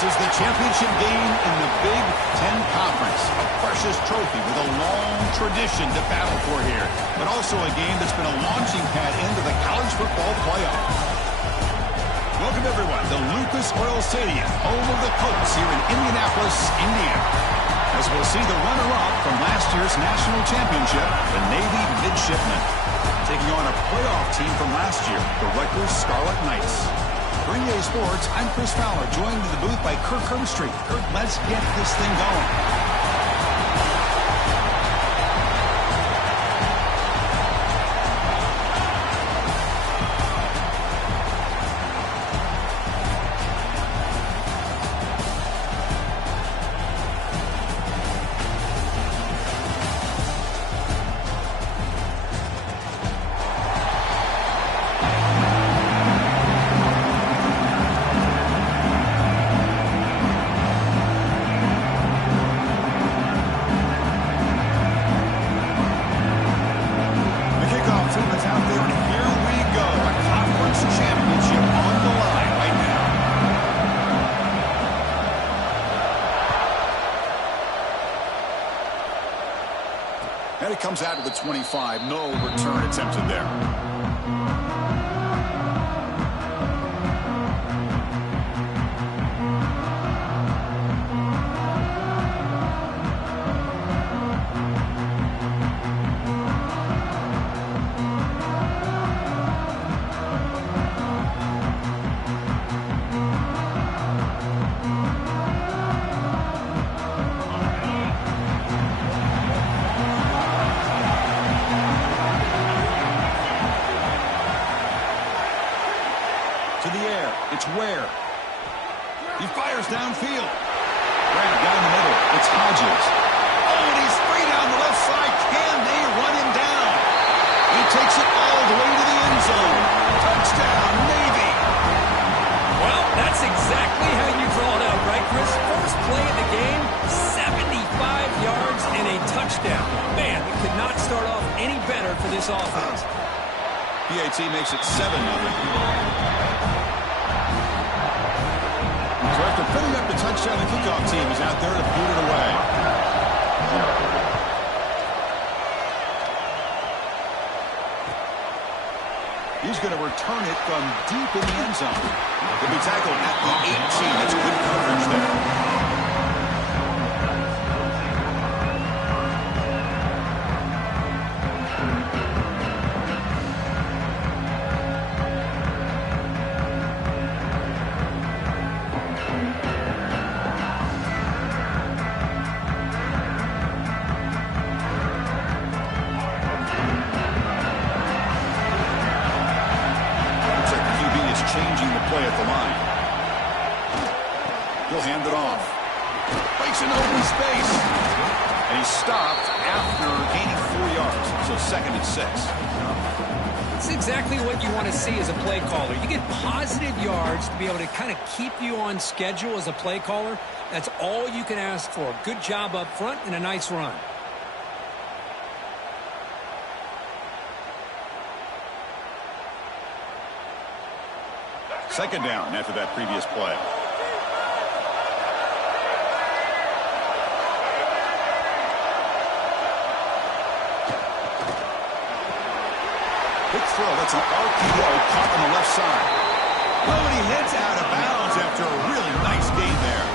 This is the championship game in the Big Ten Conference. A precious trophy with a long tradition to battle for here. But also a game that's been a launching pad into the college football playoff. Welcome, everyone, to Lucas Oil Stadium, home of the Colts here in Indianapolis, Indiana. As we'll see the runner-up from last year's national championship, the Navy Midshipmen, taking on a playoff team from last year, the Rutgers Scarlet Knights. For EA Sports, I'm Chris Fowler, joined in the booth by Kirk Herbstreit. Kirk, let's get this thing going. And it comes out of the 25. No return attempted there. It's Ware. He fires downfield. Grab down the middle. It's Hodges. Oh, and he's free down the left side. Can they run him down? He takes it all the way to the end zone. Touchdown, Navy. Well, that's exactly how you draw it out, right, Chris? First play of the game, 75 yards and a touchdown. Man, it could not start off any better for this offense. PAT makes it 7-0. So after filling up the touchdown, the kickoff team is out there to boot it away. He's going to return it from deep in the end zone. He'll be tackled at the 18. That's good coverage there. Changing the play at the line. He'll hand it off. Breaks an open space. And he's stopped after gaining 4 yards. So 2nd and 6. It's exactly what you want to see as a play caller. You get positive yards to be able to kind of keep you on schedule as a play caller. That's all you can ask for. Good job up front and a nice run. Second down after that previous play. Quick throw. That's an RPO caught on the left side. Oh, and he heads out of bounds after a really nice gain there.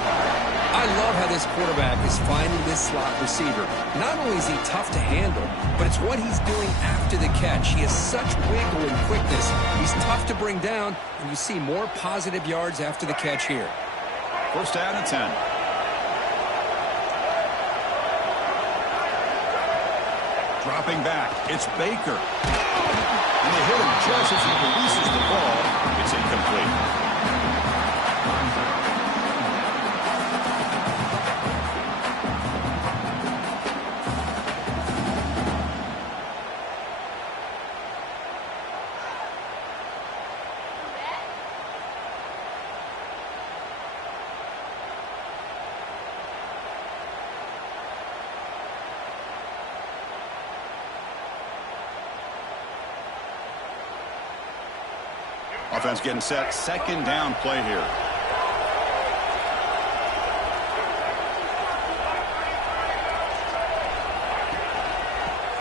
I love how this quarterback is finding this slot receiver. Not only is he tough to handle, but it's what he's doing after the catch. He has such wiggle and quickness. He's tough to bring down, and you see more positive yards after the catch here. First down and 10. Dropping back, it's Baker. And they hit him just as he releases the ball. It's incomplete. Offense getting set. Second down play here.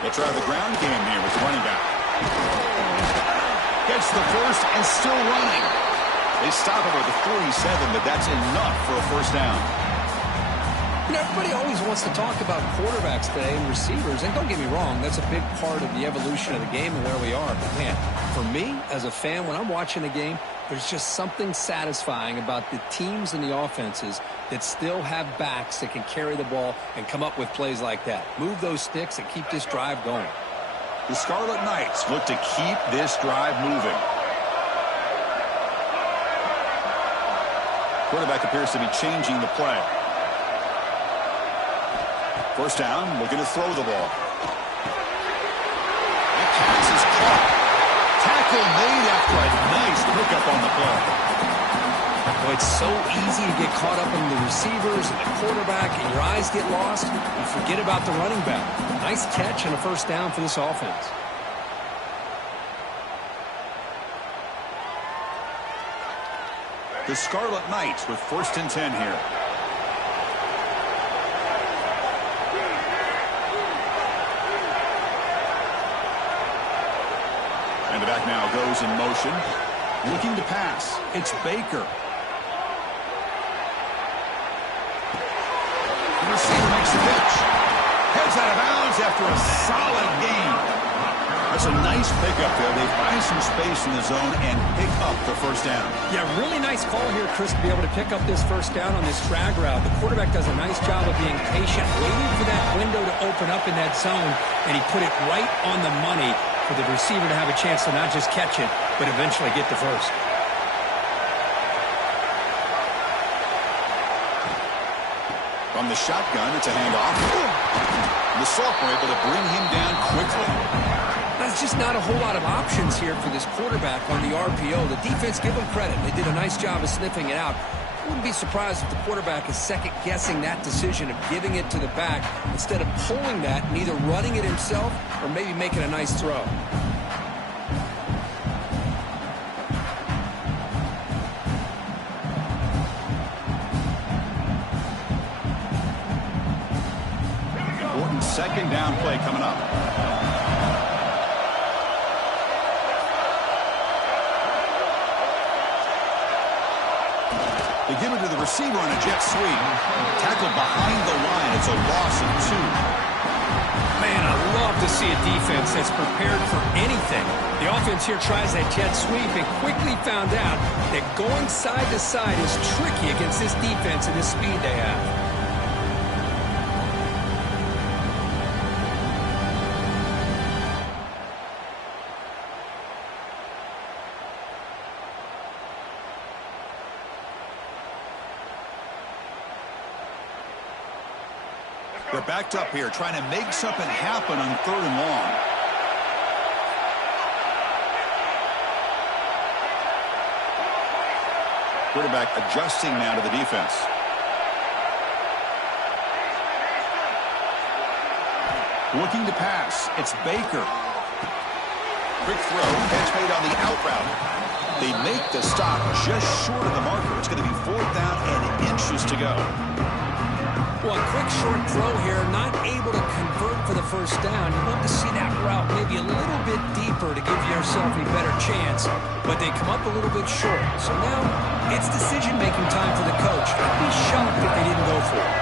They'll try the ground game here with the running back. Gets the first and still running. They stop over the 47, but that's enough for a first down. You know, everybody always wants to talk about quarterbacks today and receivers, and don't get me wrong, that's a big part of the evolution of the game and where we are. But, man, for me, as a fan, when I'm watching the game, there's just something satisfying about the teams and the offenses that still have backs that can carry the ball and come up with plays like that. Move those sticks and keep this drive going. The Scarlet Knights look to keep this drive moving. Quarterback appears to be changing the play. First down, looking to throw the ball. That pass is caught. Tackle made after a nice pickup on the play. Well, it's so easy to get caught up in the receivers and the quarterback, and your eyes get lost. You forget about the running back. Nice catch and a first down for this offense. The Scarlet Knights with 1st and 10 here. And the back now goes in motion. Looking to pass. It's Baker. The receiver makes the catch. Heads out of bounds after a solid gain. That's a nice pickup there. They find some space in the zone and pick up the first down. Yeah, really nice call here, Chris, to be able to pick up this first down on this drag route. The quarterback does a nice job of being patient, waiting for that window to open up in that zone, and he put it right on the money for the receiver to have a chance to not just catch it, but eventually get the first. From the shotgun, it's a handoff. The sophomore able to bring him down quickly. There's just not a whole lot of options here for this quarterback on the RPO. The defense, give them credit. They did a nice job of sniffing it out. I wouldn't be surprised if the quarterback is second-guessing that decision of giving it to the back instead of pulling that and either running it himself or maybe making a nice throw. Orton's second down play coming up. They give it to the receiver on a jet sweep. Tackled behind the line. It's a loss of 2. Man, I love to see a defense that's prepared for anything. The offense here tries that jet sweep and quickly found out that going side to side is tricky against this defense and this speed they have. They're backed up here, trying to make something happen on 3rd and long. Quarterback adjusting now to the defense. Looking to pass. It's Baker. Quick throw. Catch made on the out route. They make the stop just short of the marker. It's going to be 4th down and inches to go. Well, a quick short throw here, not able to convert for the first down. You'd love to see that route maybe a little bit deeper to give yourself a better chance, but they come up a little bit short. So now it's decision-making time for the coach. I'd be shocked if they didn't go for it.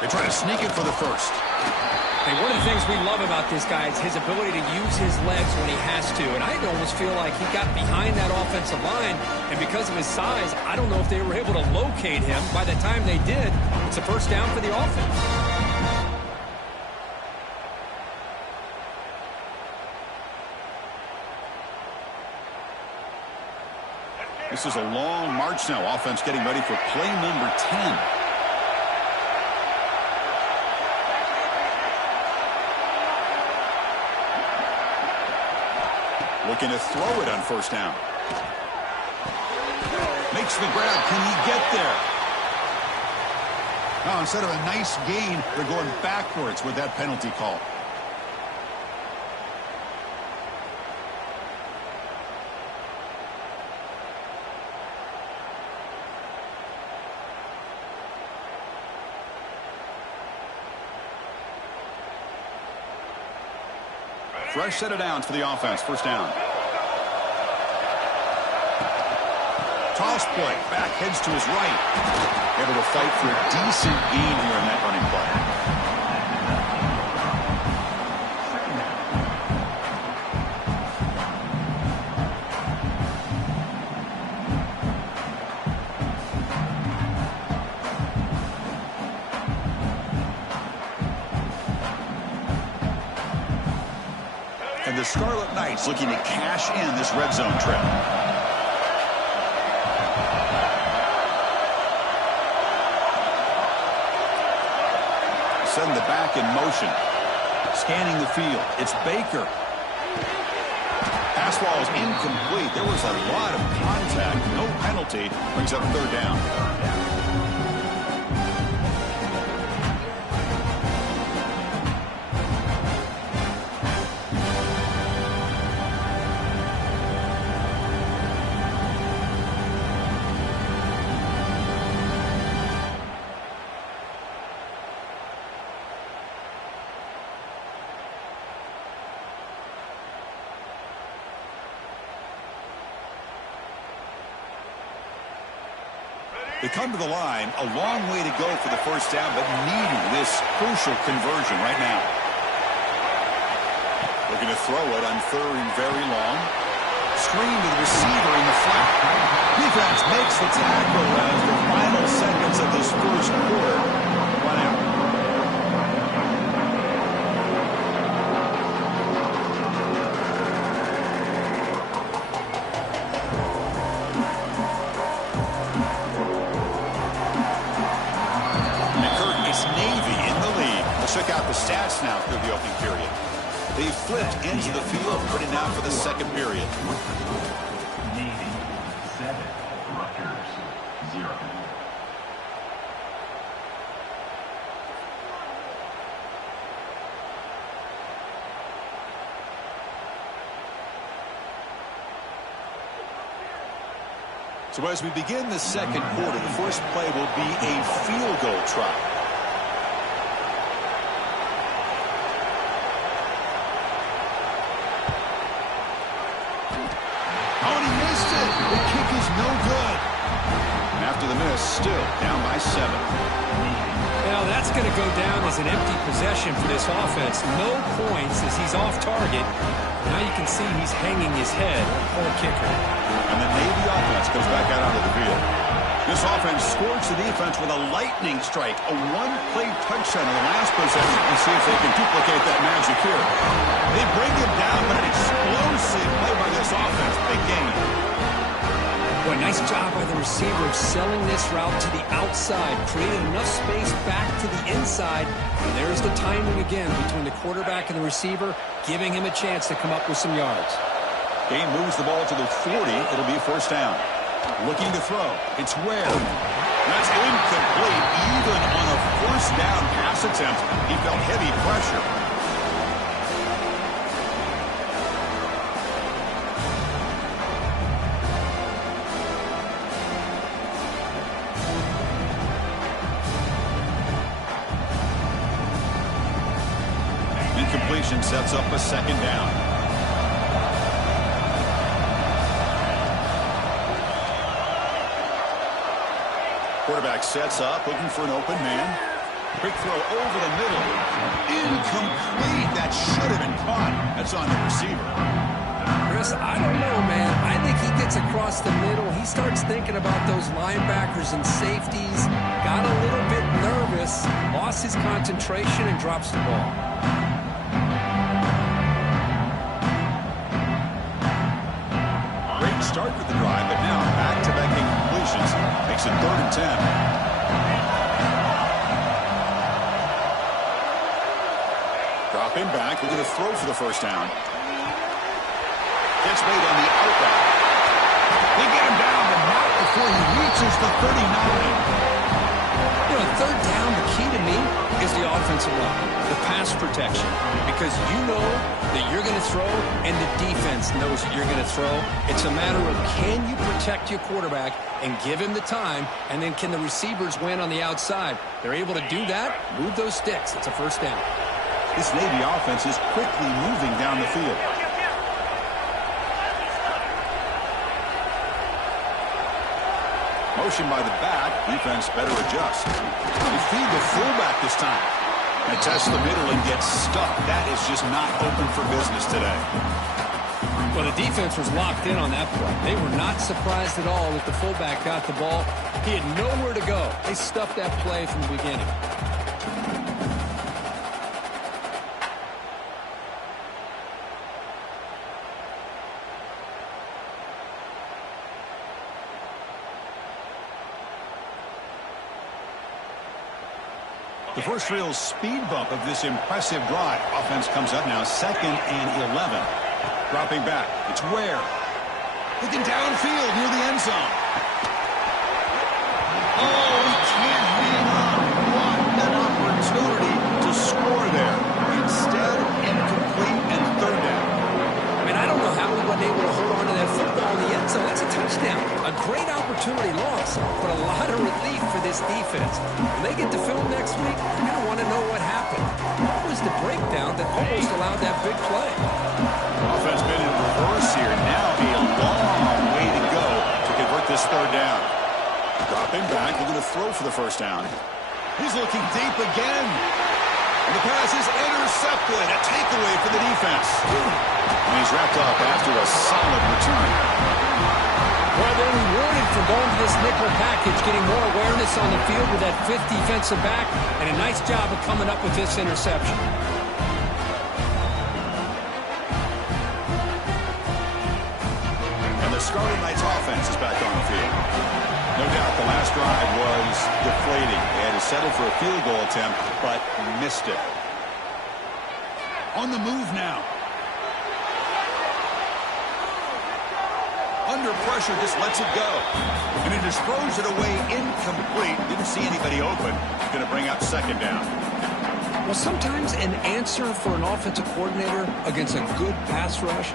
They try to sneak it for the first. Hey, one of the things we love about this guy is his ability to use his legs when he has to. And I almost feel like he got behind that offensive line, and because of his size, I don't know if they were able to locate him. By the time they did, it's a first down for the offense. This is a long march now. Offense getting ready for play number 10. Looking to throw it on first down. Makes the grab. Can he get there? No, instead of a nice gain, they're going backwards with that penalty call. Fresh set of downs for the offense. First down. Toss play. Back heads to his right. Able to fight for a decent gain here in that running play. And the Scarlet Knights looking to cash in this red zone trip. Send the back in motion. Scanning the field. It's Baker. Pass ball is incomplete. There was a lot of contact. No penalty. Brings up third down. They come to the line, a long way to go for the first down, but needing this crucial conversion right now. Looking to throw it on third and very long. Screen to the receiver in the flat. Defense makes the tackle as the final seconds of this first quarter run out. Check out the stats now through the opening period. They flipped into the field, putting down for the second period. Navy 7, Rutgers 0. So as we begin the second quarter, the first play will be a field goal try. No good. And after the miss, still down by 7. Now that's going to go down as an empty possession for this offense. No points as he's off target. Now you can see he's hanging his head. Poor kicker. And the Navy offense goes back out onto the field. This offense scores the defense with a lightning strike. A one-play touchdown in the last possession. And see if they can duplicate that magic here. They bring him down, but an explosive play by this offense. Big game. Boy, nice job by the receiver of selling this route to the outside, creating enough space back to the inside. And there's the timing again between the quarterback and the receiver, giving him a chance to come up with some yards. Game moves the ball to the 40. It'll be first down. Looking to throw. It's Ware. That's incomplete. Even on a first down pass attempt, he felt heavy pressure. Incompletion sets up a second down. Quarterback sets up, looking for an open man. Quick throw over the middle. Incomplete. That should have been caught. That's on the receiver. Chris, I don't know, man. I think he gets across the middle. He starts thinking about those linebackers and safeties. Got a little bit nervous, lost his concentration, and drops the ball. Great start with the drive, but now back-to-back incompletions. Makes it 3rd and 10. Dropping back, looking to throw for the first down. Catch made on the outback. They get him down, but not before he reaches the 39. You know, 3rd down, the key to me is the offensive line, the pass protection, because you know that you're going to throw and the defense knows that you're going to throw. It's a matter of can you protect your quarterback and give him the time, and then can the receivers win on the outside? They're able to do that, move those sticks. It's a first down. This Navy offense is quickly moving down the field. Motion by the back. Defense better adjust. They feed the fullback this time. They test the middle and get stuck. That is just not open for business today. Well, the defense was locked in on that play. They were not surprised at all that the fullback got the ball. He had nowhere to go. They stuffed that play from the beginning. The first real speed bump of this impressive drive. Offense comes up now, 2nd and 11. Dropping back. It's Ware. Looking downfield near the end zone. Oh, he can't hang on. What an opportunity to score there. Instead, incomplete and 3rd down. I mean, I don't know how he wasn't able to hold on to that football in the end zone. That's a touchdown. A great opportunity lost, but a lot of relief for this defense. When they get to film next week, they're going to want to know what happened. What was the breakdown that almost allowed that big play? Offense been in reverse here. Now a long way to go to convert this 3rd down. Dropping back, looking to throw for the 1st down. He's looking deep again. And the pass is intercepted. A takeaway for the defense. And he's wrapped up after a solid return. Well, they're rewarded for going to this nickel package, getting more awareness on the field with that 5th defensive back, and a nice job of coming up with this interception. And the Scarlet Knights offense is back on the field. No doubt the last drive was deflating. They had to settle for a field goal attempt, but missed it. On the move now. Under pressure, just lets it go. And he just throws it away incomplete. Didn't see anybody open. Going to bring up 2nd down. Well, sometimes an answer for an offensive coordinator against a good pass rush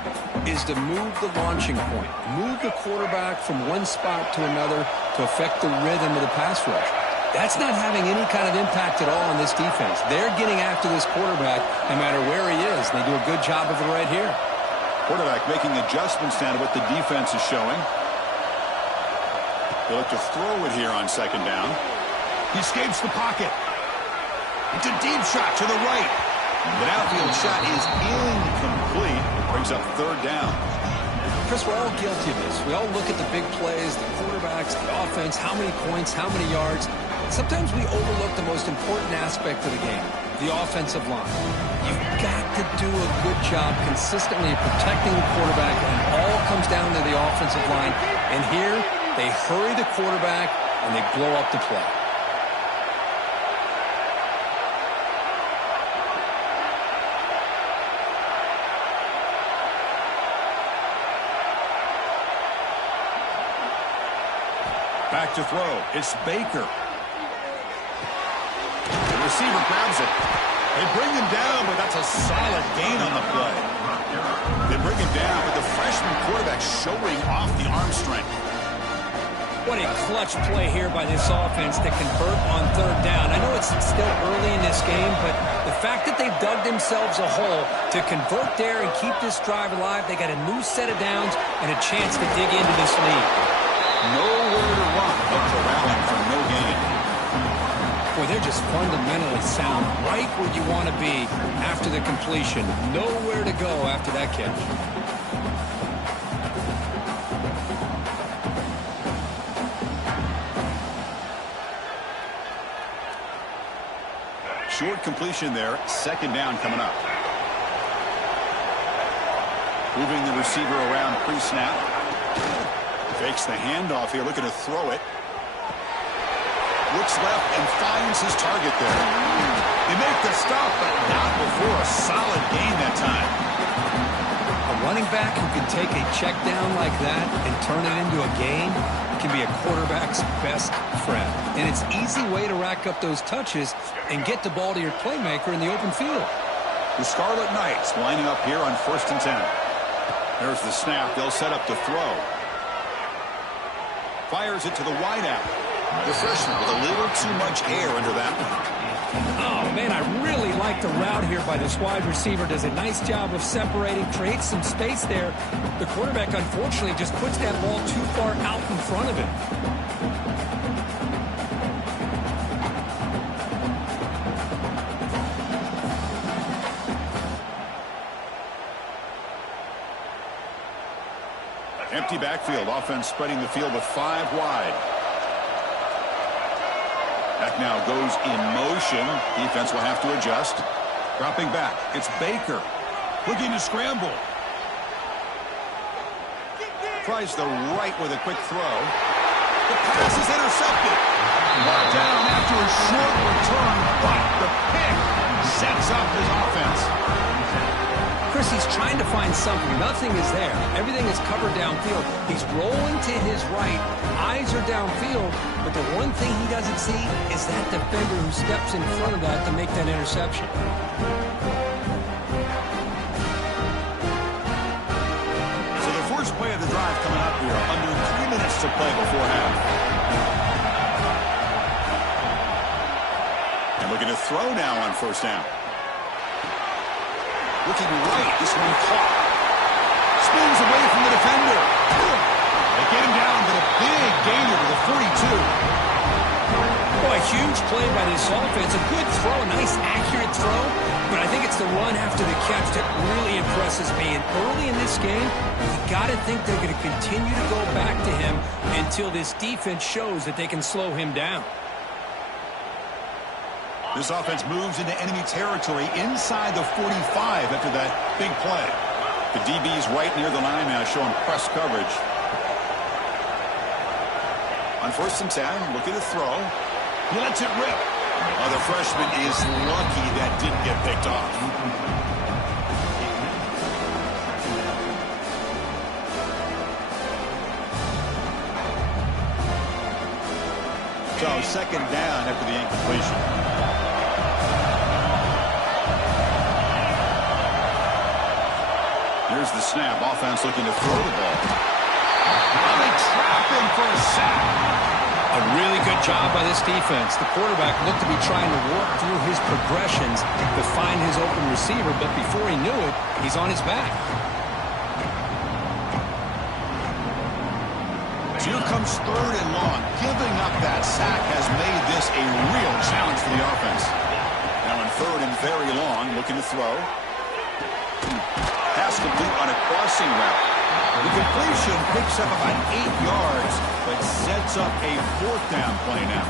is to move the launching point. Move the quarterback from one spot to another to affect the rhythm of the pass rush. That's not having any kind of impact at all on this defense. They're getting after this quarterback no matter where he is. And they do a good job of it right here. Quarterback making adjustments down to what the defense is showing. They look to throw it here on 2nd down. He escapes the pocket. It's a deep shot to the right. The outfield shot is incomplete. It brings up 3rd down. Chris, we're all guilty of this. We all look at the big plays, the quarterbacks, the offense, how many points, how many yards. Sometimes we overlook the most important aspect of the game, the offensive line. You've got to do a good job consistently protecting the quarterback, and it all comes down to the offensive line. And here, they hurry the quarterback, and they blow up the play. Back to throw. It's Baker. The receiver grabs it. They bring him down, but that's a solid gain on the play. They bring him down, but the freshman quarterback showing off the arm strength. What a clutch play here by this offense to convert on 3rd down. I know it's still early in this game, but the fact that they've dug themselves a hole to convert there and keep this drive alive, they got a new set of downs and a chance to dig into this lead. Nowhere to run, but corralling for no gain. Boy, they're just fundamentally sound, right where you want to be after the completion. Nowhere to go after that catch. Short completion there. 2nd down coming up. Moving the receiver around pre-snap. Fakes the handoff here, looking to throw it. Looks left and finds his target there. They make the stop, but not before a solid gain that time. A running back who can take a check down like that and turn it into a gain can be a quarterback's best friend. And it's an easy way to rack up those touches and get the ball to your playmaker in the open field. The Scarlet Knights lining up here on 1st and 10. There's the snap. They'll set up to throw. Fires it to the wideout. The freshman with a little too much air under that one. Oh, Man, I really like the route here by this wide receiver. Does a nice job of separating, creates some space there. The quarterback, unfortunately, just puts that ball too far out in front of him. Empty backfield. Offense spreading the field with 5 wide. Back now goes in motion. Defense will have to adjust. Dropping back. It's Baker. Looking to scramble. Tries the right with a quick throw. The pass is intercepted. Brought down after a short return, but the pick sets up his offense. Chris, he's trying to find something. Nothing is there. Everything is covered downfield. He's rolling to his right. Eyes are downfield. But the one thing he doesn't see is that defender who steps in front of that to make that interception. So the first play of the drive coming up here. Under 3 minutes to play before half. And looking to throw now on first down. Looking right, this one caught. Spins away from the defender. They get him down, but a big gainer to the 42. Boy, a huge play by this offense. A good throw, a nice accurate throw. But I think it's the run after the catch that really impresses me. And early in this game, you got to think they're going to continue to go back to him until this defense shows that they can slow him down. This offense moves into enemy territory inside the 45 after that big play. The DB's right near the line now, showing press coverage. On 1st and 10, looking to throw. He lets it rip. Oh, the freshman is lucky that didn't get picked off. So 2nd down after the incompletion. Here's the snap. Offense looking to throw the ball. Oh, they trap him for a sack. A really good job by this defense. The quarterback looked to be trying to work through his progressions to find his open receiver, but before he knew it, he's on his back. Here comes 3rd and long. Giving up that sack has made this a real challenge for the offense. Now in 3rd and very long, looking to throw. Pass complete on a crossing route. The completion picks up about 8 yards, but sets up a 4th down play now.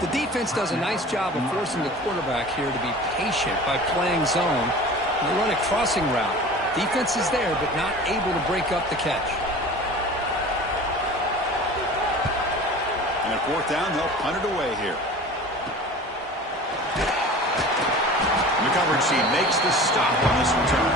The defense does a nice job of forcing the quarterback here to be patient by playing zone. They run a crossing route. Defense is there, but not able to break up the catch. And at 4th down, they'll punt it away here. The coverage team makes the stop on this return.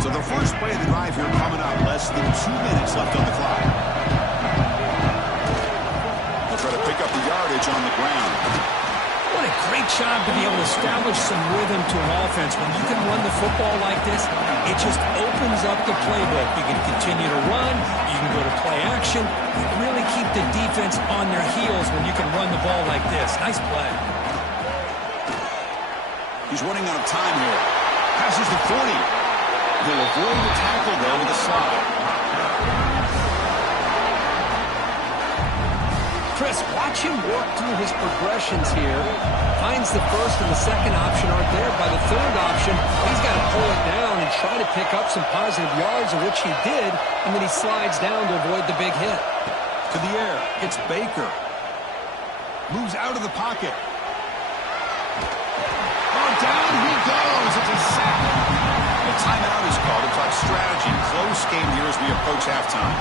So the first play of the drive here coming up. Less than 2 minutes left on the clock. They'll try to pick up the yardage on the ground. What a great job to be able to establish some rhythm to an offense. When you can run the football like this, it just opens up the playbook. You can continue to run. You can go to play action. You really keep the defense on their heels when you can run the ball like this. Nice play. He's running out of time here. Passes the 40. He'll avoid the tackle, though, with a slide. Chris, watch him work through his progressions here. Finds the 1st and the 2nd option aren't there. By the 3rd option, he's got to pull it down and try to pick up some positive yards, of which he did, and then he slides down to avoid the big hit. To the air, it's Baker. Moves out of the pocket. Oh, down he goes. It's a sack. A timeout is called. It's like strategy. Close game here as we approach halftime.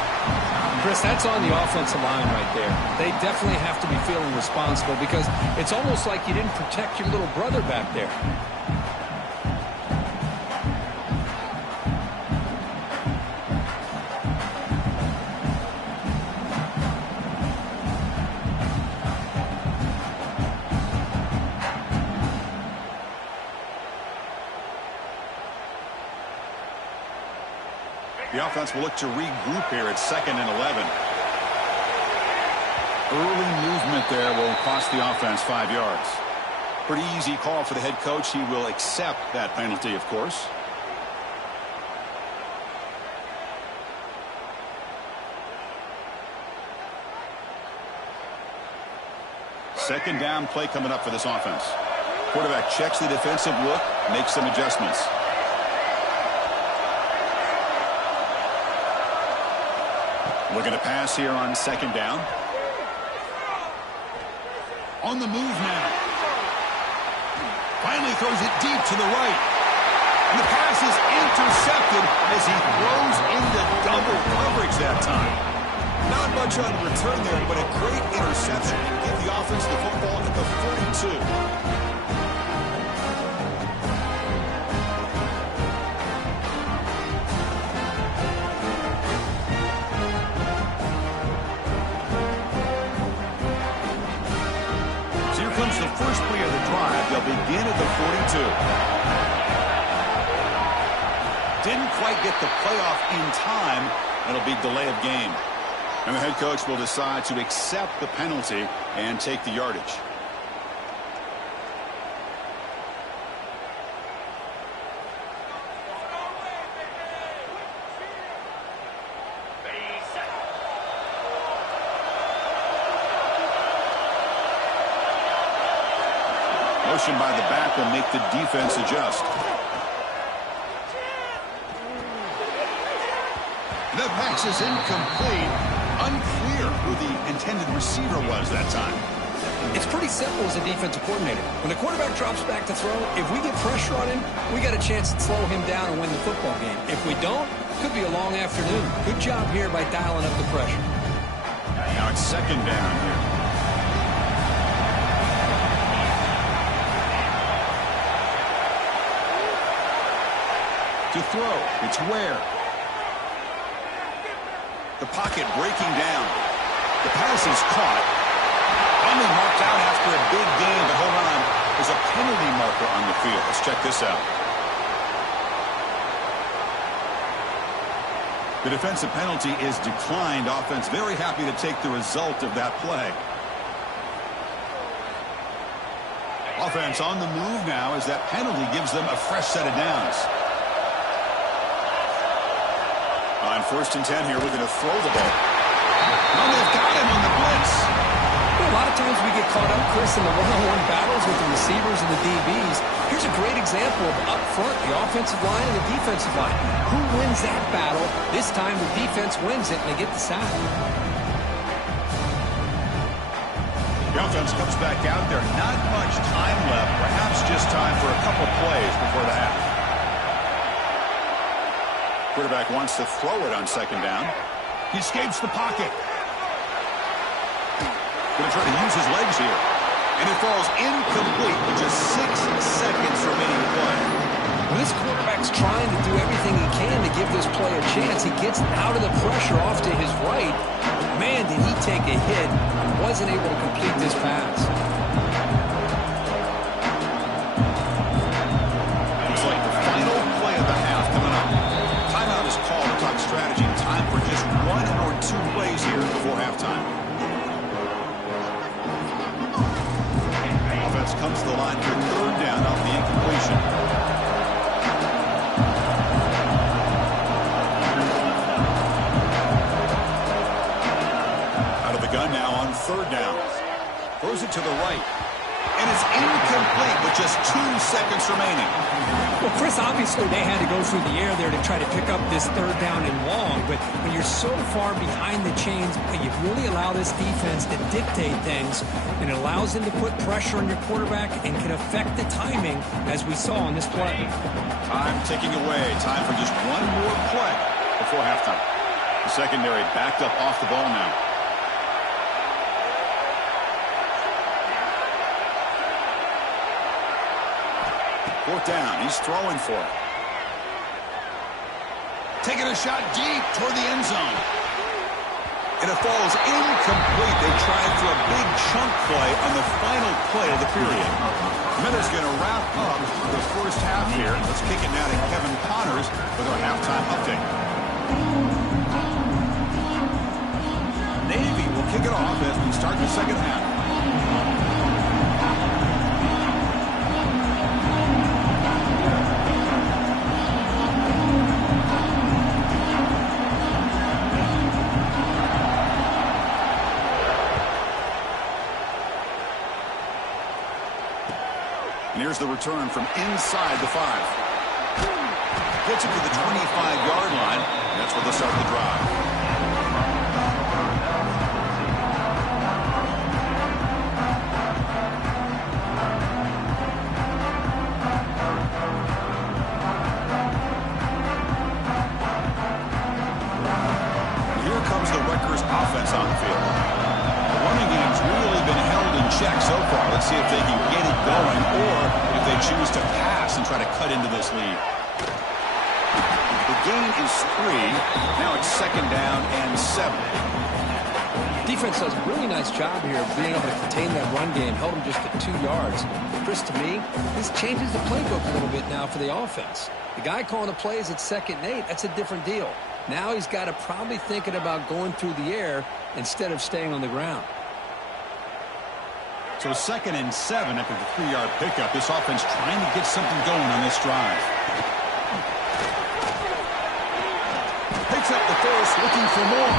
Chris, that's on the offensive line right there. They definitely have to be feeling responsible because it's almost like you didn't protect your little brother back there. The offense will look to regroup here at 2nd and 11. Early movement there will cost the offense 5 yards. Pretty easy call for the head coach. He will accept that penalty, of course. Second down play coming up for this offense. Quarterback checks the defensive look, makes some adjustments. Looking to pass here on 2nd down. On the move now. Finally throws it deep to the right. And the pass is intercepted as he throws into double coverage that time. Not much on return there, but a great interception and give the offense the football at the 42. So here comes the first play of the drive. They'll begin at the 42. Didn't quite get the playoff in time. It'll be delay of game. And the head coach will decide to accept the penalty and take the yardage. Motion by the back will make the defense adjust. The pass is incomplete. Unclear who the intended receiver was that time. It's pretty simple as a defensive coordinator. When the quarterback drops back to throw, if we get pressure on him, we got a chance to slow him down and win the football game. If we don't, could be a long afternoon. Good job here by dialing up the pressure. Now it's 2nd down here. To throw, it's Ware. The pocket breaking down. The pass is caught. Only marked out after a big gain, but hold on. There's a penalty marker on the field. Let's check this out. The defensive penalty is declined. Offense very happy to take the result of that play. Offense on the move now as that penalty gives them a fresh set of downs. On 1st and 10 here, we're going to throw the ball. Oh, they've got him on the blitz. Well, a lot of times we get caught up, Chris, in the one-on-one battles with the receivers and the DBs. Here's a great example of up front, the offensive line and the defensive line. Who wins that battle? This time the defense wins it, and they get the sack. The offense comes back out there. Not much time left. Perhaps just time for a couple plays before the half. Quarterback wants to throw it on 2nd down. He escapes the pocket. Going to try to use his legs here. And it falls incomplete with just 6 seconds remaining to play. When this quarterback's trying to do everything he can to give this play a chance, he gets out of the pressure off to his right. Man, did he take a hit and wasn't able to complete this pass. Looks like the final play of the half coming up. Timeout is called to talk strategy. Time for just 1 or 2 plays here before halftime. Offense comes to the line for 3rd down off the incompletion. Out of the gun now on 3rd down. Throws it to the right. And it's incomplete with just 2 seconds remaining. Well, Chris, obviously they had to go through the air there to try to pick up this 3rd down and long, but when you're so far behind the chains, you really allow this defense to dictate things, and it allows them to put pressure on your quarterback and can affect the timing, as we saw on this play. Time ticking away. Time for just 1 more play before halftime. The secondary backed up off the ball now. Fourth down. He's throwing for it. Taking a shot deep toward the end zone. And it falls incomplete. They tried for a big chunk play on the final play of the period. Miller's going to wrap up the first half here. Let's kick it now to Kevin Connors with our halftime update. Navy will kick it off as we start the second half. And here's the return from inside the 5. Gets it to the 25-yard line. That's where they'll start the drive. Here comes the Rutgers offense on the field. The running game's really been held in check so far. Let's see if they can get it going or if they choose to pass and try to cut into this lead. The gain is 3. Now it's second down and 7. Defense does a really nice job here of being able to contain that run game. Held him just at 2 yards. Chris, to me, this changes the playbook a little bit now for the offense. The guy calling the plays at 2nd and 8, that's a different deal. Now he's got to probably thinking about going through the air instead of staying on the ground. So 2nd and 7 after the 3-yard pickup. This offense trying to get something going on this drive. Picks up the first, looking for more.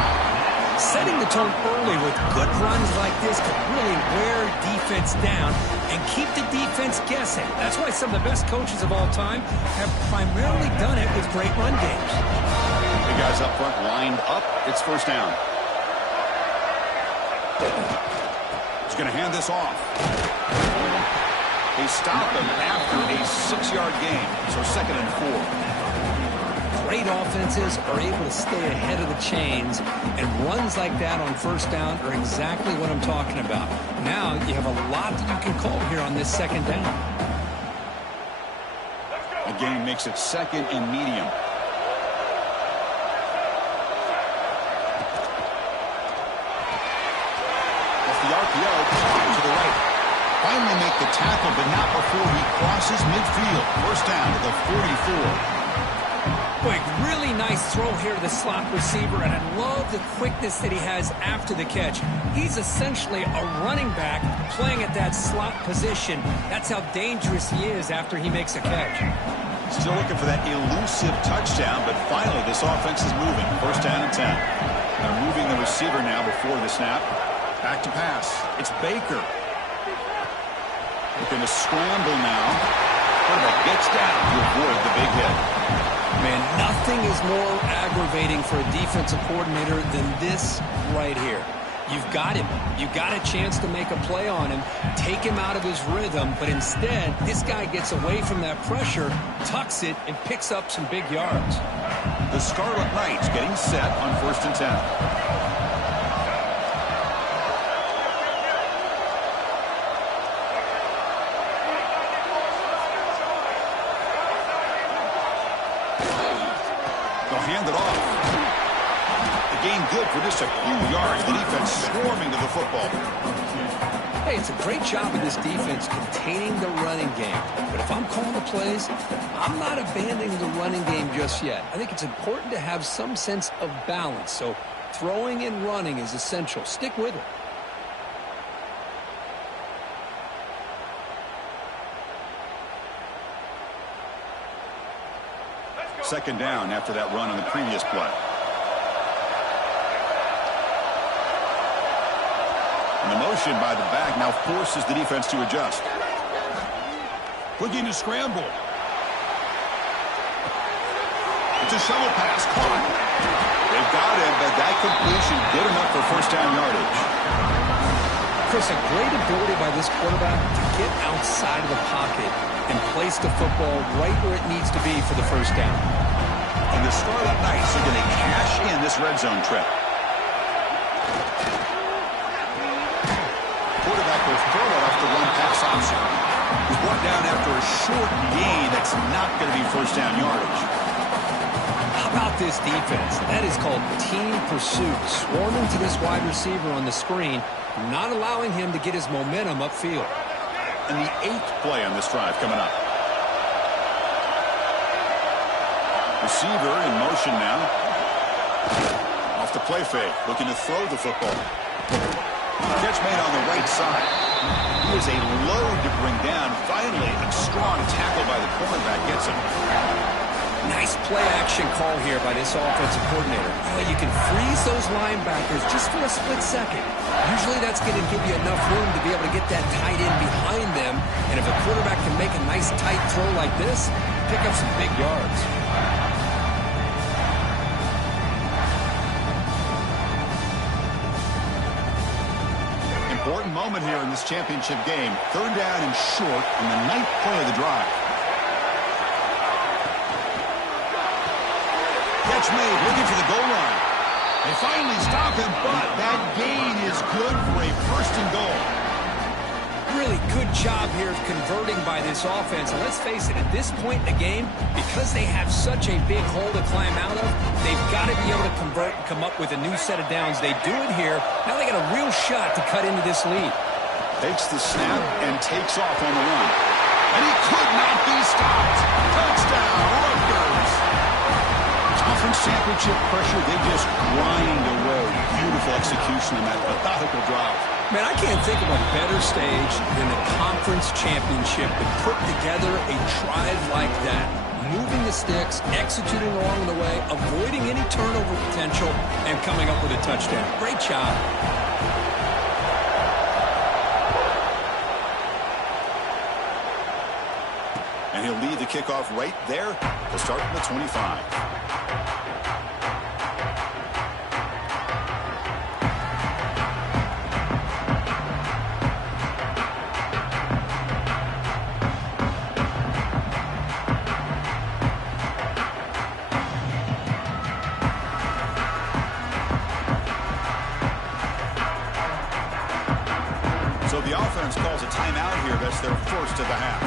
Setting the tone early with good runs like this could really wear defense down and keep the defense guessing. That's why some of the best coaches of all time have primarily done it with great run games. The guys up front lined up. It's first down. He's going to hand this off. They stop him after a 6-yard gain. So 2nd and 4. Great offenses are able to stay ahead of the chains, and runs like that on first down are exactly what I'm talking about. Now you have a lot that you can call here on this 2nd down. The game makes it 2nd and medium. The RPO to the right. Finally make the tackle, but not before he crosses midfield. First down to the 44. Boy, really nice throw here to the slot receiver, and I love the quickness that he has after the catch. He's essentially a running back playing at that slot position. That's how dangerous he is after he makes a catch. Still looking for that elusive touchdown, but finally this offense is moving. First down and 10. They're moving the receiver now before the snap. Back to pass. It's Baker. Looking to scramble now. Quarterback gets down to avoid the big hit. Man, nothing is more aggravating for a defensive coordinator than this right here. You've got him. You've got a chance to make a play on him, take him out of his rhythm, but instead, this guy gets away from that pressure, tucks it, and picks up some big yards. The Scarlet Knights getting set on 1st and 10. Hand it off. The gain good for just a few yards. The defense swarming to the football. Hey, it's a great job of this defense containing the running game. But if I'm calling the plays, I'm not abandoning the running game just yet. I think it's important to have some sense of balance. So throwing and running is essential. Stick with it. Second down after that run on the previous play. And the motion by the back now forces the defense to adjust. Looking to scramble. It's a shovel pass caught. They've got him, but that completion good enough for first down yardage. Chris, a great ability by this quarterback to get outside of the pocket and place the football right where it needs to be for the first down. And the Scarlet Knights are going to cash in this red zone trip. Quarterback will throw it off the run-pass option. He's brought down after a short gain that's not going to be first down yardage. How about this defense? That is called team pursuit. Swarming to this wide receiver on the screen, not allowing him to get his momentum upfield. And the 8th play on this drive coming up. Receiver in motion now. Off the play fake, looking to throw the football. Catch made on the right side. He is a load to bring down. Finally, a strong tackle by the cornerback gets him. Nice play action call here by this offensive coordinator. Oh, you can freeze those linebackers just for a split second. Usually that's going to give you enough room to be able to get that tight end behind them. And if a quarterback can make a nice tight throw like this, pick up some big yards. Important moment here in this championship game. 3rd down and short on the 9th play of the drive. Catch made, looking for the goal line. They finally stop him, but that gain is good for a 1st and goal. Really good job here of converting by this offense. And let's face it, at this point in the game, because they have such a big hole to climb out of, they've got to be able to convert and come up with a new set of downs. They do it here. Now they got a real shot to cut into this lead. Takes the snap and takes off on the run. And he could not be stopped. Touchdown, Rutgers. Conference championship pressure, they just grind away. Beautiful execution in that methodical drive. Man, I can't think of a better stage than the conference championship to put together a drive like that. Moving the sticks, executing along the way, avoiding any turnover potential, and coming up with a touchdown. Great job. And he'll lead the kickoff right there to start from the 25. So the offense calls a timeout here. That's their 1st of the half.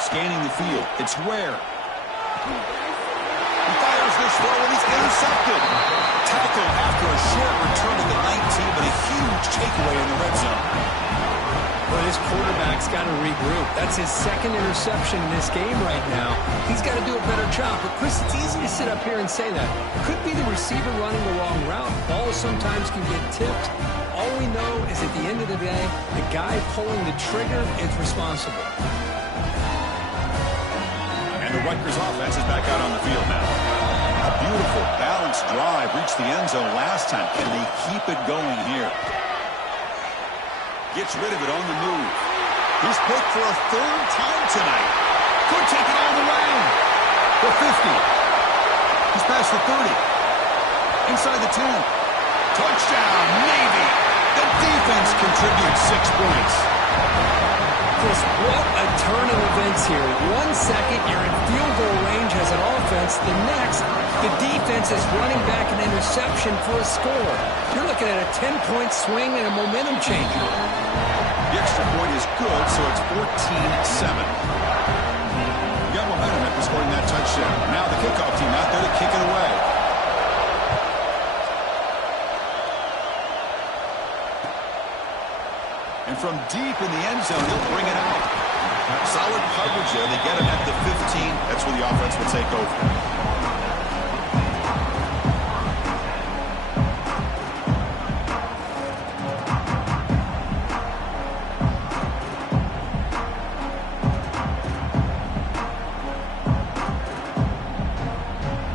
Scanning the field. It's Ware. He fires this throw, and he's intercepted. Tackle after a short return at the 19, but a huge takeaway in the red zone. Well, this quarterback's got to regroup. That's his 2nd interception in this game right now. He's got to do a better job. But, Chris, it's easy to sit up here and say that. Could be the receiver running the wrong route. Balls sometimes can get tipped. All we know is at the end of the day, the guy pulling the trigger is responsible. And the Rutgers offense is back out on the field now. A beautiful, balanced drive. Reached the end zone last time. Can they keep it going here? Gets rid of it on the move. He's picked for a 3rd time tonight. Could take it all the way. The 50. He's past the 30. Inside the 10. Touchdown, Navy. The defense contributes 6 points. Chris, what a turn of events here. 1 second, you're in field goal range as an offense. The next, the defense is running back an interception for a score. You're looking at a 10-point swing and a momentum changer. The extra point is good, so it's 14-7. You got momentum after scoring that touchdown. Now the kickoff team out there to kick it away. And from deep in the end zone, he'll bring it out. Solid coverage there. They get him at the 15. That's where the offense will take over.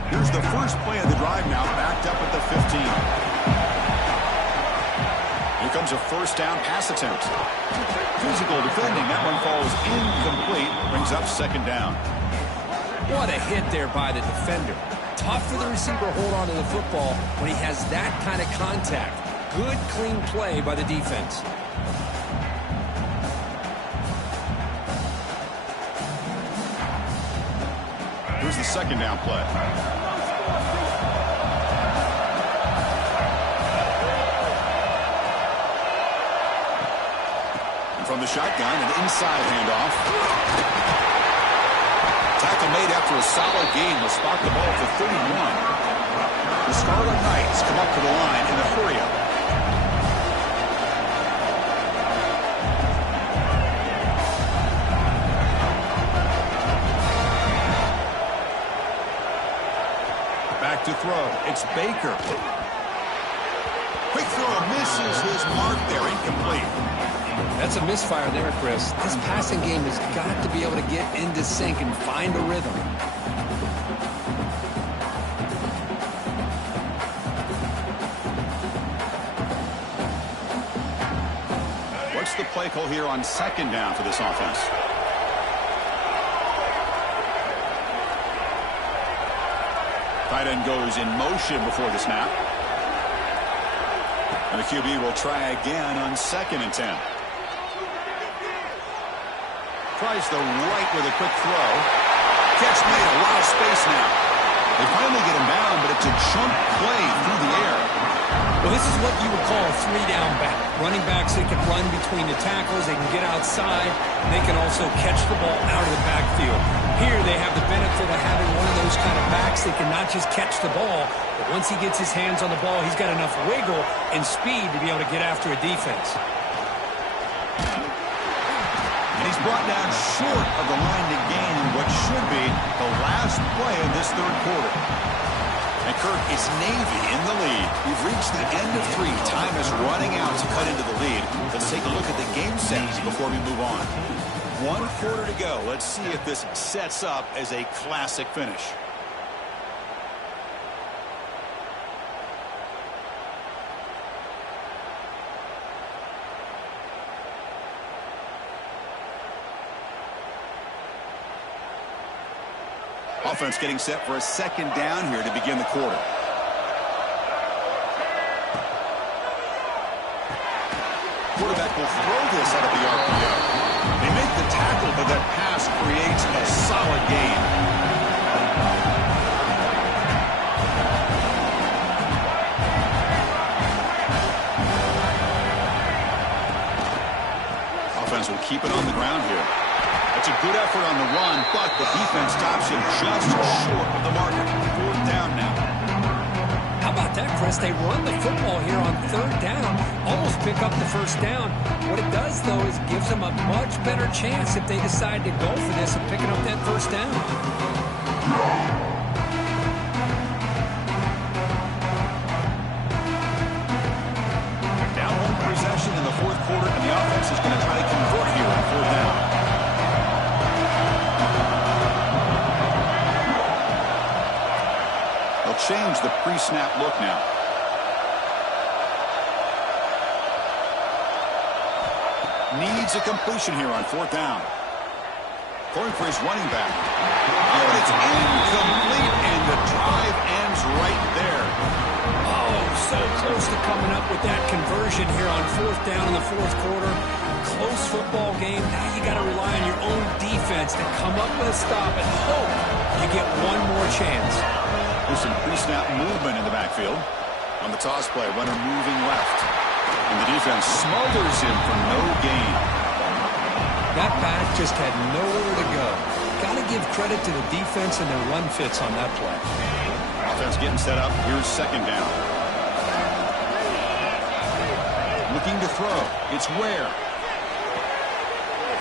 Here's the first play of the drive now, backed up at the 15. Here comes a 1st down pass attempt. Physical defending. That one falls incomplete. Brings up 2nd down. What a hit there by the defender. Tough for the receiver to hold on to the football when he has that kind of contact. Good, clean play by the defense. Here's the 2nd down play. from the shotgun, an inside handoff. Tackle made after a solid gain will spot the ball for 31. The Scarlet Knights come up to the line in a hurry-up. Back to throw. It's Baker. Quick throw misses his mark there. Incomplete. That's a misfire there, Chris. This passing game has got to be able to get into sync and find a rhythm. What's the play call here on second down for this offense? Tight end goes in motion before the snap. And the QB will try again on 2nd and 10. Tries the right with a quick throw. Catch made, a lot of space now. They finally get him down, but it's a chunk play through the air. Well, this is what you would call a 3-down back. Running backs, they can run between the tackles, they can get outside, and they can also catch the ball out of the backfield. Here they have the benefit of having one of those kind of backs that can not just catch the ball, but once he gets his hands on the ball, he's got enough wiggle and speed to be able to get after a defense. And he's brought down short of the line to gain what should be the last play of this third quarter. And Kirk, it's Navy in the lead. We've reached the end of 3. Time is running out to cut into the lead. Let's take a look at the game sets before we move on. 1 quarter to go. Let's see if this sets up as a classic finish. Offense getting set for a second down here to begin the quarter. Quarterback will throw this out of the RPO. They make the tackle, but that pass creates a solid gain. Offense will keep it on the ground here. That's a good effort on the run, but the defense stops him just short of the marker. 4th down now. How about that, Chris? They run the football here on 3rd down, almost pick up the 1st down. What it does, though, is gives them a much better chance if they decide to go for this and picking up that 1st down. Down home possession in the 4th quarter, and the offense is going to try to convert here on 4th down. They'll change the pre-snap look now. Needs a completion here on 4th down. Going for his running back. Oh, it's incomplete, and the drive ends right there. Oh, so close to coming up with that conversion here on 4th down in the 4th quarter. Close football game. Now you got to rely on your own defense to come up with a stop and hope you get one more chance. There's some pre-snap movement in the backfield. On the toss play, runner moving left. And the defense smothers him for no gain. That back just had nowhere to go. Got to give credit to the defense and their run fits on that play. Offense getting set up. Here's 2nd down. Looking to throw. It's Ware.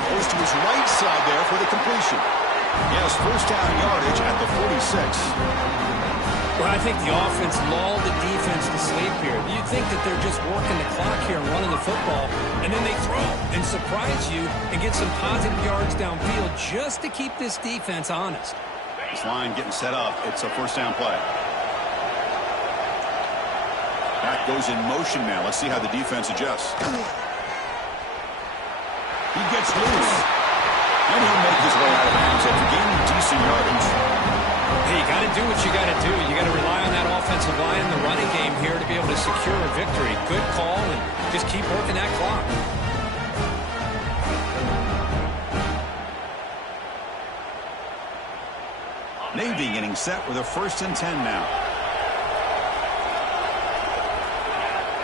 Goes to his right side there for the completion. He has 1st down yardage at the 46. Well, I think the offense lulled the defense to sleep here. You'd think that they're just working the clock here and running the football, and then they throw and surprise you and get some positive yards downfield just to keep this defense honest. This line getting set up. It's a 1st down play. Back goes in motion now. Let's see how the defense adjusts. He gets loose. And he'll make his way out of bounds after gaining decent yardage. Hey, you got to do what you got to do. You got to rely on that offensive line in the running game here to be able to secure a victory. Good call, and just keep working that clock. Navy getting set with a 1st and 10 now.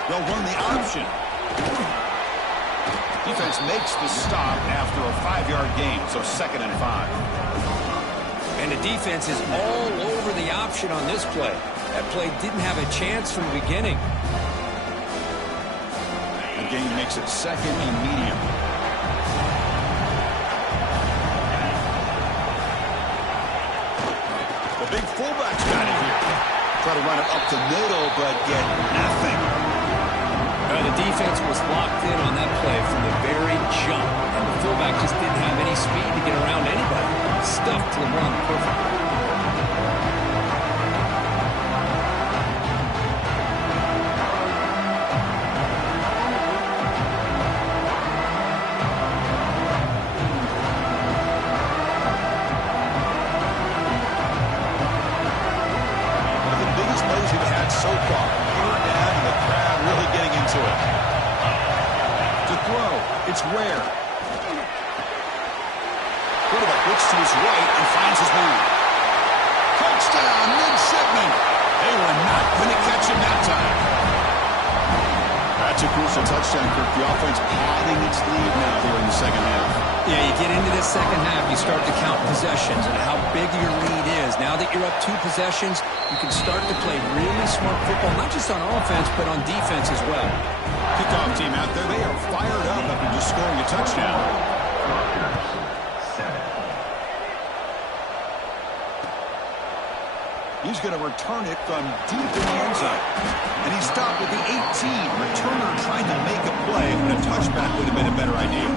They'll run the option. Defense makes the stop after a 5-yard gain, so 2nd and 5. And the defense is all over the option on this play. That play didn't have a chance from the beginning. The gain makes it 2nd and medium. The big fullback's got it here. Try to run it up the middle, but get nothing. The defense was locked in on that play from the very jump, and the fullback just didn't have any speed to get around anybody. Stuffed the run perfectly. One of the biggest plays we've had so far. Here and the crowd really getting into it. To throw, it's Ware. Quarterback looks to his right and finds his man. Touchdown, midshipman. They were not going to catch him that time. That's a crucial touchdown, Kirk. The offense padding its lead now here in the second half. Yeah, you get into this second half, you start to count possessions and how big your lead is. Now that you're up 2 possessions, you can start to play really smart football, not just on offense, but on defense as well. Kickoff team out there, they are fired up after just scoring a touchdown. He's going to return it from deep in the end zone. And he stopped at the 18. Returner trying to make a play, and a touchback would have been a better idea.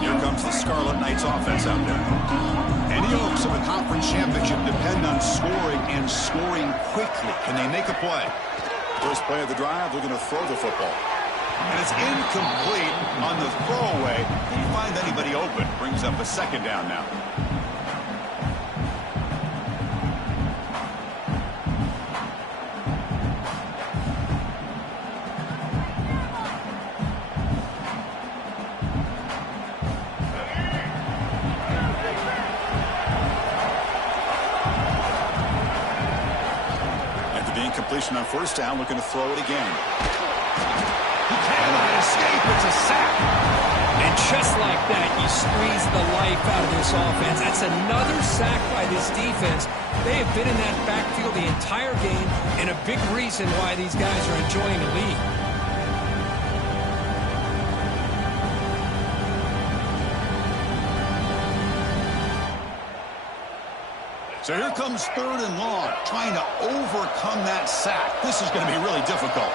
Here comes the Scarlet Knights offense out there. Any hopes of a conference championship depend on scoring and scoring quickly. Can they make a play? First play of the drive, they're going to throw the football. And it's incomplete on the throwaway. Can you find anybody open? Brings up a 2nd down now. Completion on 1st down, looking to throw it again. He cannot escape. It's a sack. And just like that, you squeeze the life out of this offense. That's another sack by this defense. They have been in that backfield the entire game, and a big reason why these guys are enjoying the lead. So here comes 3rd and long, trying to overcome that sack. This is going to be really difficult.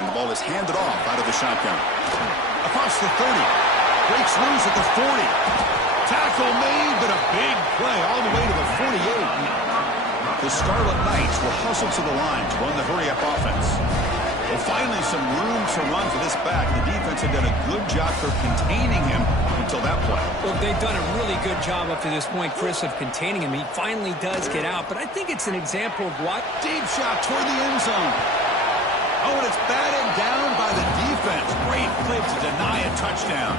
And the ball is handed off out of the shotgun. Across the 30. Breaks loose at the 40. Tackle made, but a big play all the way to the 48. The Scarlet Knights will hustle to the line to run the hurry-up offense. Well, finally, some room to run for this back. The defense had done a good job for containing him until that play. Well, they've done a really good job up to this point, Chris, of containing him. He finally does get out, but I think it's an example of what... Deep shot toward the end zone. Oh, and it's batted down by the defense. Great play to deny a touchdown.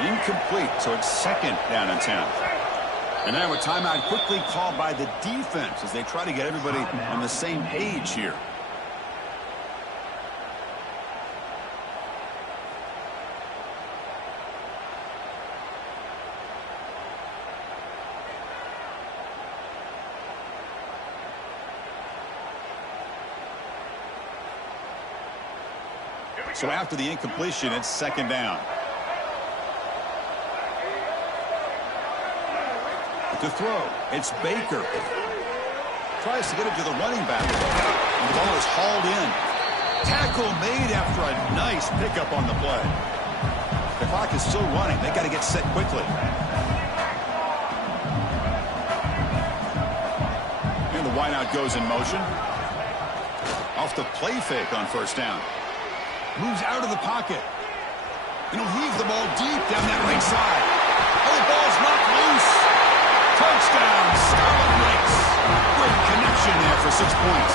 Incomplete, so it's 2nd down and 10. And now a timeout quickly called by the defense as they try to get everybody on the same page here. So after the incompletion, it's 2nd down. To throw, it's Baker. Tries to get it to the running back. And the ball is hauled in. Tackle made after a nice pickup on the play. The clock is still running. They got to get set quickly. wideout goes in motion. Off the play fake on first down. Moves out of the pocket. And he'll heave the ball deep down that right side. Oh, the ball's knocked loose. Touchdown, Scarlet Knights. Great connection there for 6 points.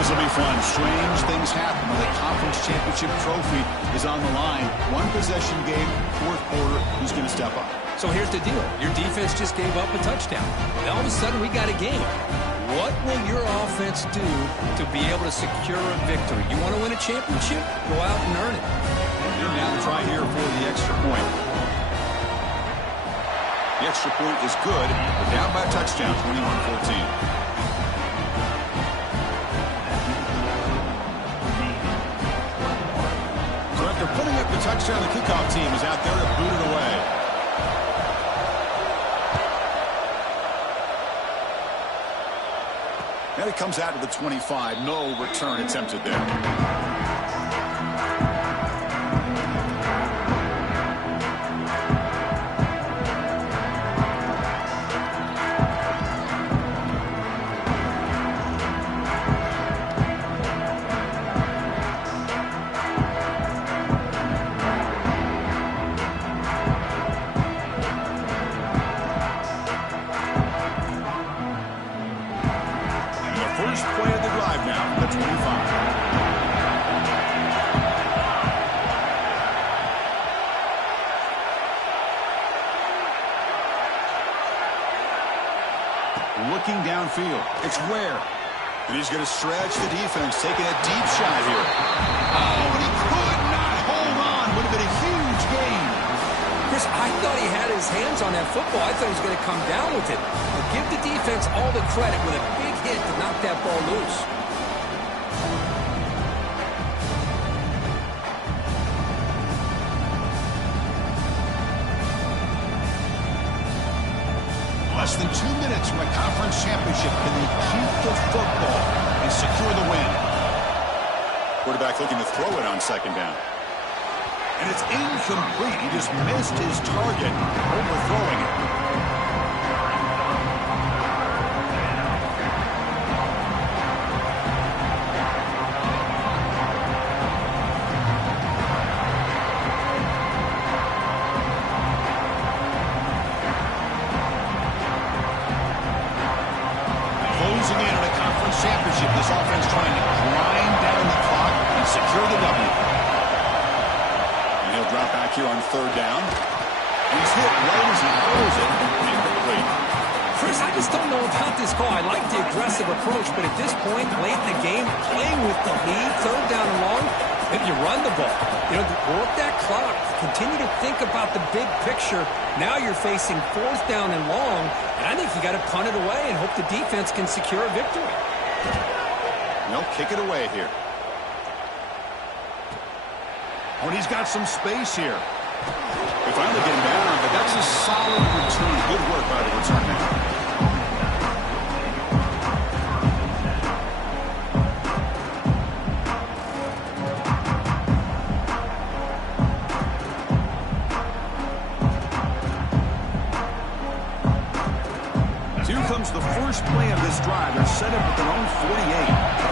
This will be fun. Strange things happen when the conference championship trophy is on the line. One possession game, fourth quarter. Who's going to step up? So here's the deal. Your defense just gave up a touchdown. Now all of a sudden we got a game. What will your offense do to be able to secure a victory? You want to win a championship? Go out and earn it. And now to try here for the extra point. The extra point is good. We're down by a touchdown, 21-14. So after putting up the touchdown, the kickoff team is out there to boot it away. Now he comes out to the 25. No return attempted there. First play of the drive now, the 25. Looking downfield. It's Ware. And he's going to stretch the defense, taking a deep shot here. Oh, but he could not hold on. Would have been a huge gain. Chris, I thought he had his hands on that football. I thought he was going to come down with it. But give the defense all the credit with a big hit to knock that ball loose. Less than 2 minutes from a conference championship. Can they keep the football and secure the win? Quarterback looking to throw it on second down. And it's incomplete. He just missed his target, overthrowing it. Closing in on a conference championship, this offense trying to grind down the clock and secure the W. And he'll drop back here on third down. And he's hit right as he throws it. Incomplete. Chris, I just don't know about this call. I like the aggressive approach, but at this point, late in the game, playing with the lead, third down and long, maybe you run the ball. You know, work that clock. Continue to think about the big picture. Now you're facing fourth down and long, and I think you got to punt it away and hope the defense can secure a victory. They'll kick it away here. Oh, and he's got some space here. They finally get him down, but that's a solid return. Good work by the return man. Here comes the first play of this drive. They're set up at their own 48.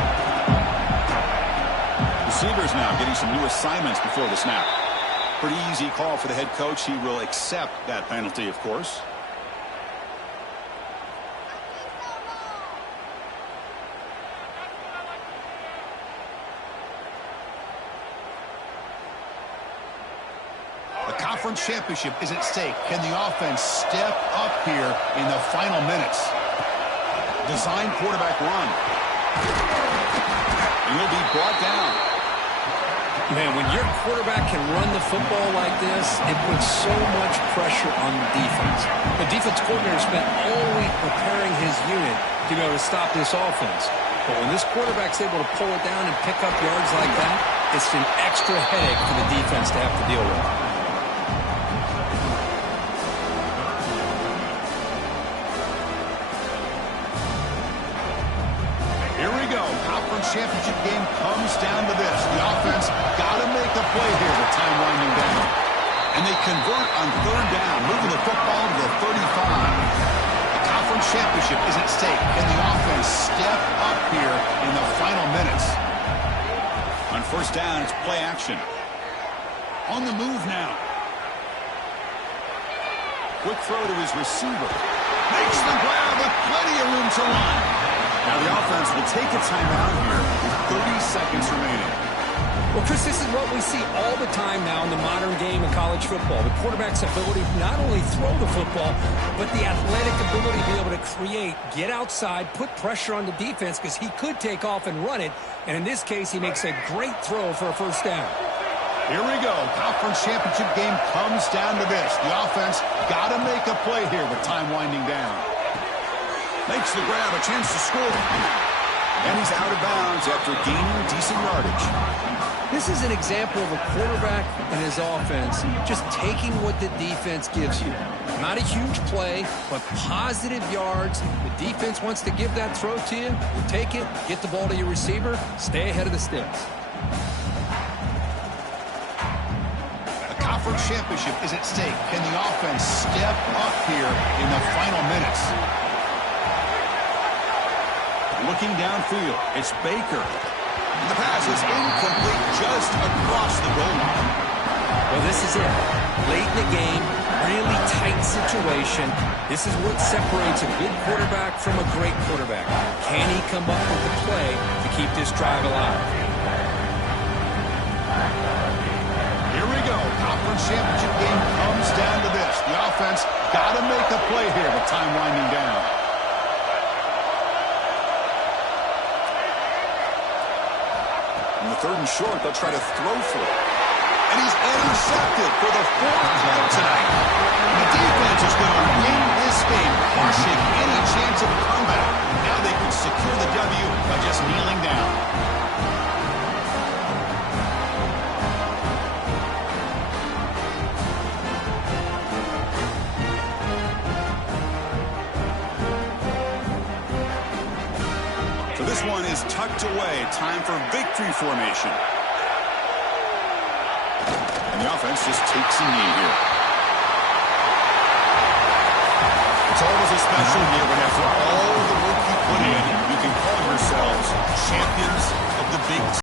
Receivers now getting some new assignments before the snap. Pretty easy call for the head coach. He will accept that penalty, of course. The conference championship is at stake. Can the offense step up here in the final minutes? Design quarterback run. And he'll be brought down. Man, when your quarterback can run the football like this, it puts so much pressure on the defense. The defense coordinator spent all week preparing his unit to be able to stop this offense. But when this quarterback's able to pull it down and pick up yards like that, it's an extra headache for the defense to have to deal with. Championship game comes down to this. The offense got to make a play here with time winding down. And they convert on third down, moving the football to the 35. The conference conference championship is at stake. Can the offense step up here in the final minutes? On first down, it's play action. On the move now. Quick throw to his receiver. Makes the grab with plenty of room to run. Now the offense will take a timeout here with 30 seconds remaining. Well, Chris, this is what we see all the time now in the modern game of college football. The quarterback's ability to not only throw the football, but the athletic ability to be able to create, get outside, put pressure on the defense because he could take off and run it. And in this case, he makes a great throw for a first down. Here we go. Conference championship game comes down to this. The offense got to make a play here with time winding down. Makes the grab, a chance to score. And he's out of bounds after gaining decent yardage. This is an example of a quarterback and his offense just taking what the defense gives you. Not a huge play, but positive yards. The defense wants to give that throw to you. You take it, get the ball to your receiver, stay ahead of the sticks. A conference championship is at stake. Can the offense step up here in the final minutes? Looking downfield, it's Baker. The pass is incomplete just across the goal line. Well, this is it. Late in the game, really tight situation. This is what separates a good quarterback from a great quarterback. Can he come up with the play to keep this drive alive? Here we go. Conference championship game comes down to this. The offense got to make a play here with time winding down. On the third and short, they'll try to throw for it. And he's intercepted for the fourth time tonight. And the defense is going to win this game, crushing any chance of a comeback. Now they can secure the W by just kneeling down. So this one is tucked away. Time for victory formation. And the offense just takes a knee here. It's always a special year when after all the work you put in, you can call yourselves champions of the Big Ten.